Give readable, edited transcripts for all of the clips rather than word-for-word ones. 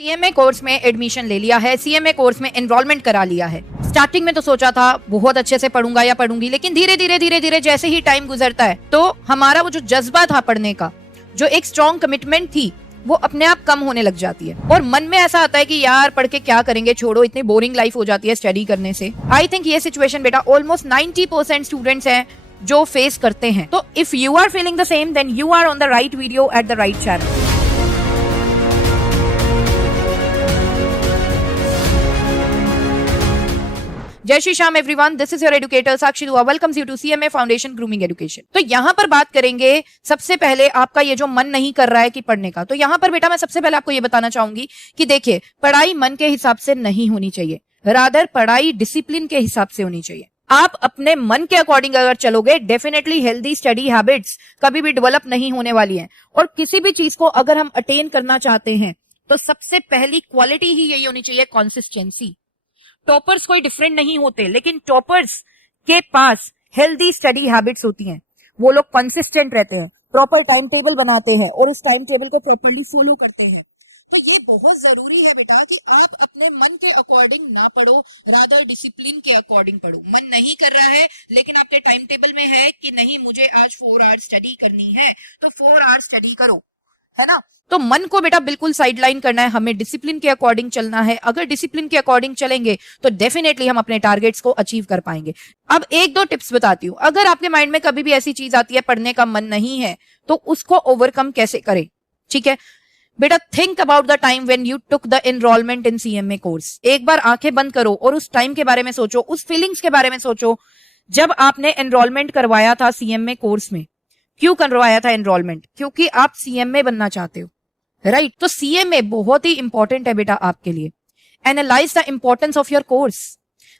CMA course में admission ले लिया है, सीएमए कोर्स में एनरोलमेंट करा लिया है। स्टार्टिंग में तो सोचा था बहुत अच्छे से पढ़ूंगा या पढ़ूंगी, लेकिन धीरे धीरे जैसे ही टाइम गुजरता है तो हमारा वो जो जज्बा था पढ़ने का, जो एक स्ट्रॉन्ग कमिटमेंट थी, वो अपने आप कम होने लग जाती है और मन में ऐसा आता है कि यार पढ़ के क्या करेंगे, छोड़ो, इतनी बोरिंग लाइफ हो जाती है स्टडी करने से। आई थिंक ये सिचुएशन बेटा ऑलमोस्ट 90% स्टूडेंट्स हैं जो फेस करते हैं। तो if you are feeling the same then you are on the right video at the right channel. जय Shri Shyam everyone, this is your educator Sakshi Dua welcomes you to CMA foundation grooming education. तो यहाँ पर बात करेंगे सबसे पहले आपका ये जो मन नहीं कर रहा है कि पढ़ने का, तो यहाँ पर बेटा मैं सबसे पहले आपको ये बताना चाहूंगी कि देखिए, पढ़ाई मन के हिसाब से नहीं होनी चाहिए, रादर पढ़ाई डिसिप्लिन के हिसाब से होनी चाहिए। आप अपने मन के अकॉर्डिंग अगर चलोगे, डेफिनेटली हेल्दी स्टडी हैबिट्स कभी भी डेवलप नहीं होने वाली हैं। और किसी भी चीज को अगर हम अटेन करना चाहते हैं तो सबसे पहली क्वालिटी ही यही होनी चाहिए, कंसिस्टेंसी। टॉपर्स कोई डिफरेंट नहीं होते, लेकिन टॉपर्स के पास हेल्दी स्टडी हैबिट्स होती हैं। वो लोग कंसिस्टेंट रहते हैं, प्रॉपर टाइम टेबल बनाते हैं और उस टाइम टेबल को प्रॉपरली फॉलो करते हैं। तो ये बहुत जरूरी है बेटा कि आप अपने मन के अकॉर्डिंग ना पढ़ो, रादर डिसिप्लिन के अकॉर्डिंग पढ़ो। मन नहीं कर रहा है लेकिन आपके टाइम टेबल में है कि नहीं मुझे आज 4 आवर्स स्टडी करनी है, तो 4 आवर्स स्टडी करो, है ना। तो मन को बेटा बिल्कुल साइडलाइन करना है, हमें डिसिप्लिन के अकॉर्डिंग चलना है। अगर डिसिप्लिन के अकॉर्डिंग चलेंगे तो डेफिनेटली हम अपने टारगेट्स को अचीव कर पाएंगे। अब एक दो टिप्स बताती हूँ। अगर आपके माइंड में कभी भी ऐसी चीज आती है, पढ़ने का मन नहीं है, तो उसको ओवरकम कैसे करें, ठीक है बेटा। Think about the time when you took the enrolment in CMA course. एक बार आंखें बंद करो और उस टाइम के बारे में सोचो, उस फीलिंग्स के बारे में सोचो जब आपने एनरोलमेंट करवाया था सीएमए कोर्स में। क्यों करवाया था एनरोलमेंट? क्योंकि आप सीएमए बनना चाहते हो, राइट। तो सीएमए बहुत ही इंपॉर्टेंट है बेटा आपके लिए। Analyse the importance of your course.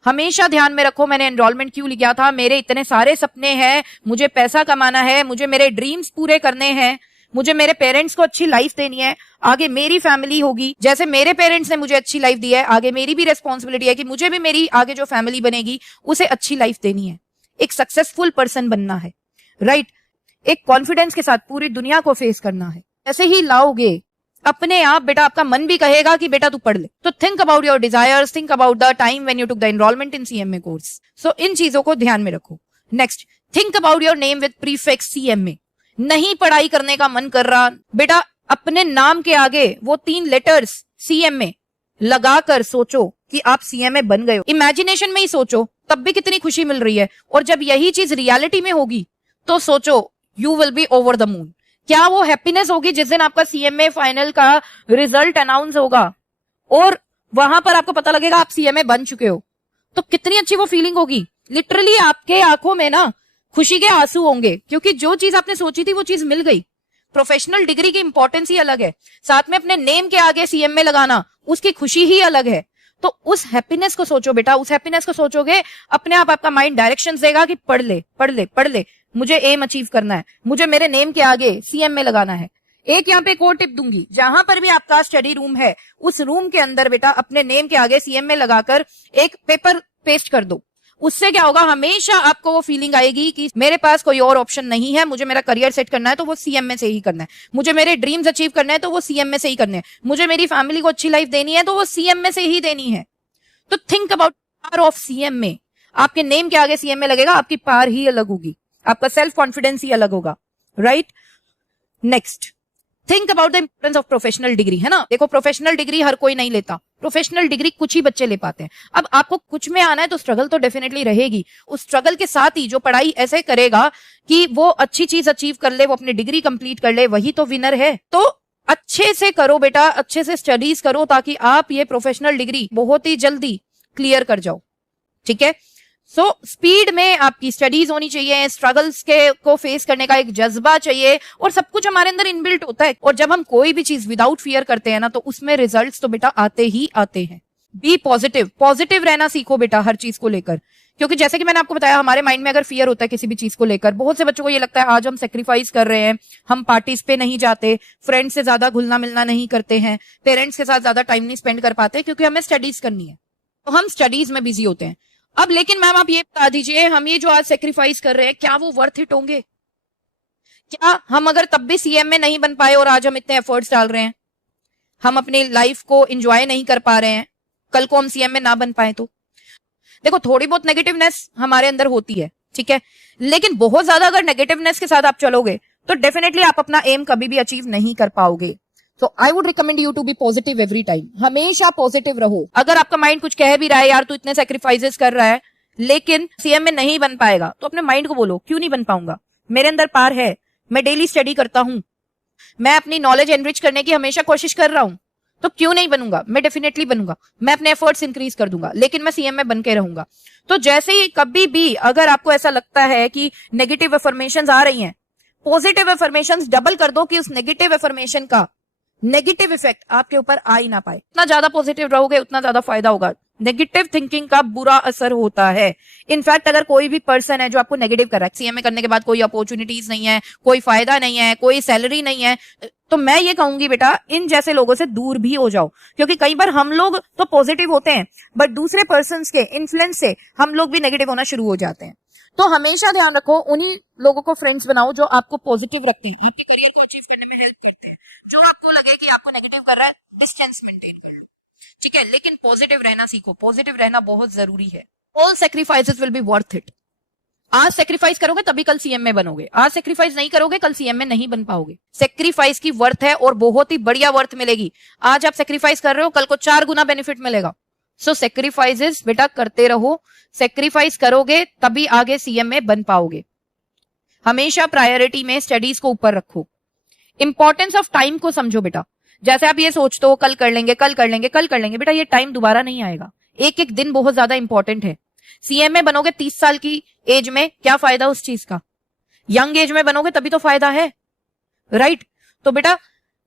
हमेशा ध्यान में रखो, मैंने एनरोलमेंट क्यों लिया था, मेरे इतने सारे सपने हैं, मुझे पैसा कमाना है, मुझे मेरे ड्रीम्स पूरे करने हैं, मुझे मेरे पेरेंट्स को अच्छी लाइफ देनी है, आगे मेरी फैमिली होगी, जैसे मेरे पेरेंट्स ने मुझे अच्छी लाइफ दी है, आगे मेरी भी रेस्पॉन्सिबिलिटी है कि मुझे भी मेरी आगे जो फैमिली बनेगी उसे अच्छी लाइफ देनी है, एक सक्सेसफुल पर्सन बनना है, राइट। एक कॉन्फिडेंस के साथ पूरी दुनिया को फेस करना है। ऐसे ही लाओगे अपने आप बेटा, आपका मन भी कहेगा कि बेटा तू पढ़ ले। तो think about your desires, think about the time when you took the enrolment in CMA course. So इन चीजों को ध्यान में रखो। Next, think about your name with prefix CMA. नहीं पढ़ाई करने का मन कर रहा बेटा, अपने नाम के आगे वो 3 लेटर्स सीएमए लगाकर सोचो कि आप सीएमए बन गए हो। इमेजिनेशन में ही सोचो, तब भी कितनी खुशी मिल रही है। और जब यही चीज रियलिटी में होगी तो सोचो, you will be over the moon. क्या वो हैप्पीनेस होगी जिस दिन आपका सीएमए फाइनल का रिजल्ट अनाउंस होगा और वहां पर आपको पता लगेगा आप सीएमए बन चुके हो, तो कितनी अच्छी वो फीलिंग होगी। लिटरली आपके आंखों में ना खुशी के आंसू होंगे, क्योंकि जो चीज आपने सोची थी वो चीज मिल गई। प्रोफेशनल डिग्री की इंपॉर्टेंस ही अलग है, साथ में अपने नेम के आगे सीएमए लगाना, उसकी खुशी ही अलग है। तो उस हैप्पीनेस को सोचो बेटा, उस हैप्पीनेस को सोचोगे, अपने आप आपका माइंड डायरेक्शंस देगा कि पढ़ ले पढ़ ले पढ़ ले, मुझे एम अचीव करना है, मुझे मेरे नेम के आगे सीएमए लगाना है। एक यहाँ पे एक और टिप दूंगी, जहां पर भी आपका स्टडी रूम है उस रूम के अंदर बेटा अपने नेम के आगे सीएमए लगाकर एक पेपर पेस्ट कर दो। उससे क्या होगा, हमेशा आपको वो फीलिंग आएगी कि मेरे पास कोई और ऑप्शन नहीं है, मुझे मेरा करियर सेट करना है तो वो सीएमए से ही करना है, मुझे मेरे ड्रीम्स अचीव करना है तो वो सीएमए से ही करने हैं, मुझे मेरी फैमिली को अच्छी लाइफ देनी है तो वो सीएमए से ही देनी है। तो think about power of CMA. आपके नेम के आगे सीएमए लगेगा, आपकी पावर ही अलग होगी, आपका सेल्फ कॉन्फिडेंस ही अलग होगा, right. Next, think about the importance of professional degree, है ना। देखो, प्रोफेशनल डिग्री हर कोई नहीं लेता, प्रोफेशनल डिग्री कुछ ही बच्चे ले पाते हैं। अब आपको कुछ में आना है तो स्ट्रगल तो डेफिनेटली रहेगी। उस स्ट्रगल के साथ ही जो पढ़ाई ऐसे करेगा कि वो अच्छी चीज अचीव कर ले, वो अपनी डिग्री कंप्लीट कर ले, वही तो विनर है। तो अच्छे से करो बेटा, अच्छे से स्टडीज करो ताकि आप ये प्रोफेशनल डिग्री बहुत ही जल्दी क्लियर कर जाओ, ठीक है। सो स्पीड में आपकी स्टडीज होनी चाहिए, स्ट्रगल्स के को फेस करने का एक जज्बा चाहिए, और सब कुछ हमारे अंदर इनबिल्ट होता है। और जब हम कोई भी चीज विदाउट फियर करते हैं ना, तो उसमें रिजल्ट्स तो बेटा आते ही आते हैं। बी पॉजिटिव, पॉजिटिव रहना सीखो बेटा हर चीज को लेकर, क्योंकि जैसे कि मैंने आपको बताया, हमारे माइंड में अगर फियर होता है किसी भी चीज को लेकर, बहुत से बच्चों को ये लगता है आज हम सेक्रीफाइस कर रहे हैं, हम पार्टीज पे नहीं जाते, फ्रेंड्स से ज्यादा घुलना मिलना नहीं करते हैं, पेरेंट्स के साथ ज्यादा टाइम नहीं स्पेंड कर पाते क्योंकि हमें स्टडीज करनी है, तो हम स्टडीज में बिजी होते हैं। अब लेकिन मैम आप ये बता दीजिए, हम ये जो आज सेक्रीफाइस कर रहे हैं क्या वो वर्थ इट होंगे? क्या हम अगर तब भी सीएमए नहीं बन पाए और आज हम इतने एफर्ट्स डाल रहे हैं, हम अपनी लाइफ को एंजॉय नहीं कर पा रहे हैं, कल को हम सीएमए ना बन पाए तो। देखो थोड़ी बहुत नेगेटिवनेस हमारे अंदर होती है, ठीक है, लेकिन बहुत ज्यादा अगर नेगेटिवनेस के साथ आप चलोगे तो डेफिनेटली आप अपना एम कभी भी अचीव नहीं कर पाओगे। तो I would recommend you to be positive every time, हमेशा पॉजिटिव रहो। अगर आपका माइंड कुछ कह भी रहा है, यार तू इतने सेक्रीफाइसेस कर रहा है लेकिन सीएमए नहीं बन पाएगा, तो अपने माइंड को बोलो क्यों नहीं बन पाऊंगा, मेरे अंदर पार है, मैं डेली स्टडी करता हूं, मैं अपनी नॉलेज एनरिच करने की हमेशा कोशिश कर रहा हूं, तो क्यों नहीं बनूंगा, मैं डेफिनेटली बनूंगा, मैं अपने एफर्ट्स इंक्रीज कर दूंगा, लेकिन मैं सीएमए बन के रहूंगा। तो जैसे ही कभी भी अगर आपको ऐसा लगता है कि नेगेटिव अफर्मेशंस आ रही हैं, पॉजिटिव अफर्मेशंस डबल कर दो कि उस नेगेटिव अफर्मेशन का नेगेटिव इफेक्ट आपके ऊपर आ ही ना पाए। उतना ज्यादा पॉजिटिव रहोगे उतना ज्यादा फायदा होगा। नेगेटिव थिंकिंग का बुरा असर होता है। इनफैक्ट अगर कोई भी पर्सन है जो आपको नेगेटिव कर रहा है, सीएमए करने के बाद कोई अपॉर्चुनिटीज नहीं है, कोई फायदा नहीं है, कोई सैलरी नहीं है, तो मैं ये कहूंगी बेटा इन जैसे लोगों से दूर भी हो जाओ, क्योंकि कई बार हम लोग तो पॉजिटिव होते हैं बट दूसरे पर्सन के इन्फ्लुएंस से हम लोग भी नेगेटिव होना शुरू हो जाते हैं। तो हमेशा ध्यान रखो उन्हीं लोगों को फ्रेंड्स बनाओ जो आपको पॉजिटिव रखते हैं, आपके करियर को अचीव करने में हेल्प करते हैं। जो आपको लगे कि आपको नेगेटिव कर रहा है, डिस्टेंस मेंटेन कर लो, ठीक है, लेकिन पॉजिटिव रहना सीखो, पॉजिटिव रहना बहुत जरूरी है। All sacrifices will be worth it. आज सेक्रीफाइस करोगे तभी कल सीएम में बनोगे, आज सेक्रीफाइस नहीं करोगे कल सीएम में नहीं बन पाओगे। सेक्रीफाइस की वर्थ है और बहुत ही बढ़िया वर्थ मिलेगी। आज आप सेक्रीफाइस कर रहे हो, कल को 4 गुना बेनिफिट मिलेगा। सो सेक्रीफाइसेस बेटा करते रहो, सेक्रीफाइस करोगे तभी आगे सीएम में बन पाओगे। हमेशा प्रायोरिटी में स्टडीज को ऊपर रखो। इंपॉर्टेंस ऑफ टाइम को समझो बेटा। जैसे आप ये सोचते हो कल कर लेंगे कल कर लेंगे कल कर लेंगे, बेटा ये टाइम दोबारा नहीं आएगा। एक एक दिन बहुत ज्यादा इंपॉर्टेंट है। सीएमए बनोगे 30 साल की एज में, क्या फायदा उस चीज का? यंग एज में बनोगे तभी तो फायदा है, राइट? तो बेटा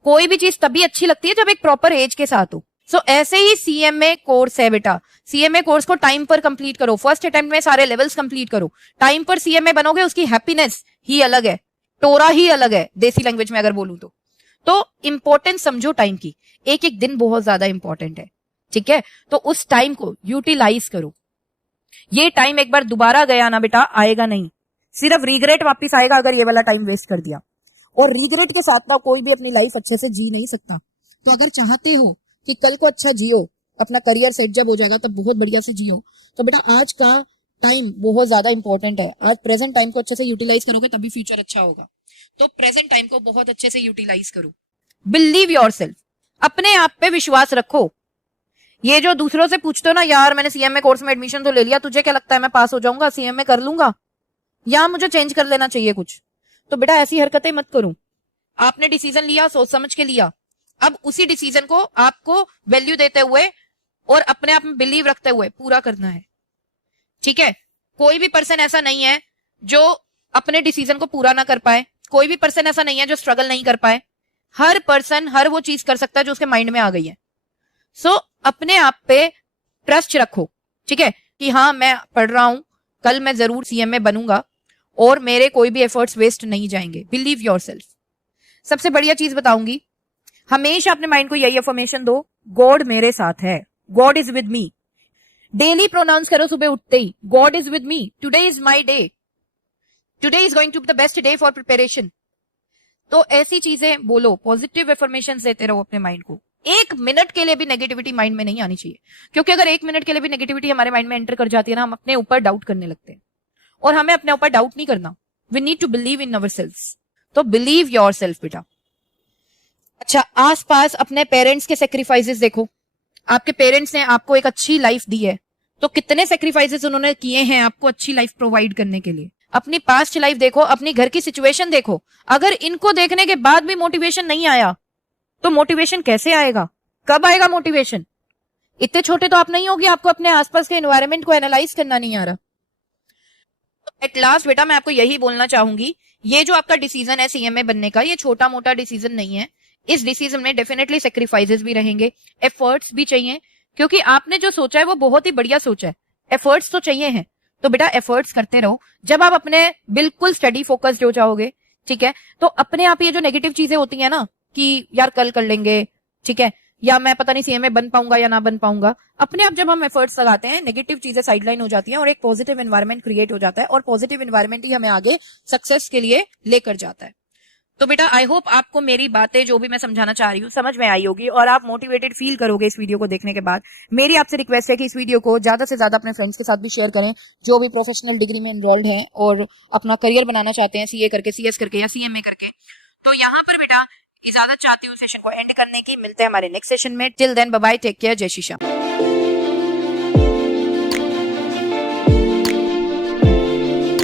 कोई भी चीज तभी अच्छी लगती है जब एक प्रॉपर एज के साथ हो। सो ऐसे ही सीएमए कोर्स है बेटा। सीएमए कोर्स को टाइम पर कंप्लीट करो, फर्स्ट अटेम्प्ट में सारे लेवल्स कंप्लीट करो। टाइम पर सीएमए बनोगे, उसकी हैप्पीनेस ही अलग है, टोरा ही अलग है देसी लैंग्वेज में अगर बोलूं तो इंपॉर्टेंस समझो टाइम की। एक एक दिन बहुत ज्यादा इंपॉर्टेंट है, ठीक है? तो उस टाइम को यूटिलाइज करो। ये टाइम एक बार दोबारा गया ना बेटा, आएगा नहीं, सिर्फ रिग्रेट वापस आएगा अगर ये वाला टाइम वेस्ट कर दिया। और रिग्रेट के साथ ना कोई भी अपनी लाइफ अच्छे से जी नहीं सकता। तो अगर चाहते हो कि कल को अच्छा जियो, अपना करियर सेट जब हो जाएगा तब बहुत बढ़िया से जियो, तो बेटा आज का टाइम बहुत ज्यादा इंपॉर्टेंट है। आज प्रेजेंट टाइम को अच्छे से यूटिलाइज करोगे तभी फ्यूचर अच्छा होगा। तो प्रेजेंट टाइम को बहुत अच्छे से यूटिलाइज करो। बिलीव योरसेल्फ, अपने आप पे विश्वास रखो। ये जो दूसरों से पूछते हो ना, यार मैंने सीएमए कोर्स में एडमिशन तो ले लिया, तुझे क्या लगता है मैं पास हो जाऊंगा, सीएमए कर लूंगा, या मुझे चेंज कर लेना चाहिए कुछ? तो बेटा ऐसी हरकतें मत करो। आपने डिसीजन लिया, सोच समझ के लिया, अब उसी डिसीजन को आपको वैल्यू देते हुए और अपने आप में बिलीव रखते हुए पूरा करना है, ठीक है? कोई भी पर्सन ऐसा नहीं है जो अपने डिसीजन को पूरा ना कर पाए, कोई भी पर्सन ऐसा नहीं है जो स्ट्रगल नहीं कर पाए। हर पर्सन हर वो चीज कर सकता है जो उसके माइंड में आ गई है। सो अपने आप पे ट्रस्ट रखो, ठीक है, कि हाँ मैं पढ़ रहा हूं, कल मैं जरूर सीएमए बनूंगा और मेरे कोई भी एफर्ट्स वेस्ट नहीं जाएंगे। Believe yourself. सबसे बढ़िया चीज बताऊंगी, हमेशा अपने माइंड को यही अफर्मेशन दो, गॉड मेरे साथ है, God is with me. Daily pronounce करो सुबह उठते ही, God is with me, today is my day, today is going to be the best day for preparation. तो ऐसी चीजें बोलो, पॉजिटिव अफर्मेशन देते रहो अपने माइंड को। 1 मिनट के लिए भी नेगेटिविटी माइंड में नहीं आनी चाहिए, क्योंकि अगर 1 मिनट के लिए भी नेगेटिविटी हमारे माइंड में एंटर कर जाती है ना, हम अपने ऊपर डाउट करने लगते हैं। और हमें अपने ऊपर डाउट नहीं करना, we need to believe in ourselves. तो बिलीव योरसेल्फ बेटा। अच्छा, आसपास अपने पेरेंट्स के सेक्रीफाइसेस देखो। आपके पेरेंट्स ने आपको एक अच्छी लाइफ दी है, तो कितने सेक्रीफाइसेस उन्होंने किए हैं आपको अच्छी लाइफ प्रोवाइड करने के लिए। अपनी पास्ट लाइफ देखो, अपनी घर की सिचुएशन देखो। अगर इनको देखने के बाद भी मोटिवेशन नहीं आया तो मोटिवेशन कैसे आएगा? कब आएगा मोटिवेशन? इतने छोटे तो आप नहीं होगी, आपको अपने आसपास के एनवायरनमेंट को एनालाइज करना नहीं आ रहा। एट लास्ट बेटा मैं आपको यही बोलना चाहूंगी, ये जो आपका डिसीजन है सीएमए बनने का, ये छोटा मोटा डिसीजन नहीं है। इस डिसीजन में डेफिनेटली सेक्रीफाइसेस भी रहेंगे, एफर्ट्स भी चाहिए, क्योंकि आपने जो सोचा है वो बहुत ही बढ़िया सोचा है। एफर्ट्स तो चाहिए हैं, तो बेटा एफर्ट्स करते रहो। जब आप अपने बिल्कुल स्टडी फोकस्ड हो जाओगे, ठीक है, तो अपने आप ये जो नेगेटिव चीजें होती है ना कि यार कल कर लेंगे, ठीक है, या मैं पता नहीं सीएमए बन पाऊंगा या ना बन पाऊंगा, अपने आप जब हम एफर्ट्स लगाते हैं नेगेटिव चीजें साइडलाइन हो जाती हैं और एक पॉजिटिव एनवायरनमेंट क्रिएट हो जाता है, और पॉजिटिव एनवायरनमेंट ही हमें आगे सक्सेस के लिए लेकर जाता है। तो बेटा आई होप आपको मेरी बातें जो भी मैं समझाना चाह रही हूँ समझ में आई होगी और आप मोटिवेटेड फील करोगे इस वीडियो को देखने के बाद। मेरी आपसे रिक्वेस्ट है कि इस वीडियो को ज्यादा से ज्यादा अपने फ्रेंड्स के साथ भी शेयर करें जो भी प्रोफेशनल डिग्री में एनरोल्ड हैं और अपना करियर बनाना चाहते हैं सीए करके, सीएस करके या सीएमए करके। तो यहाँ पर बेटा इजाजत चाहती हूँ सेशन को एंड करने की। मिलते हैं हमारे नेक्स्ट सेशन में। Till then bye bye, take care, जय श्री श्याम।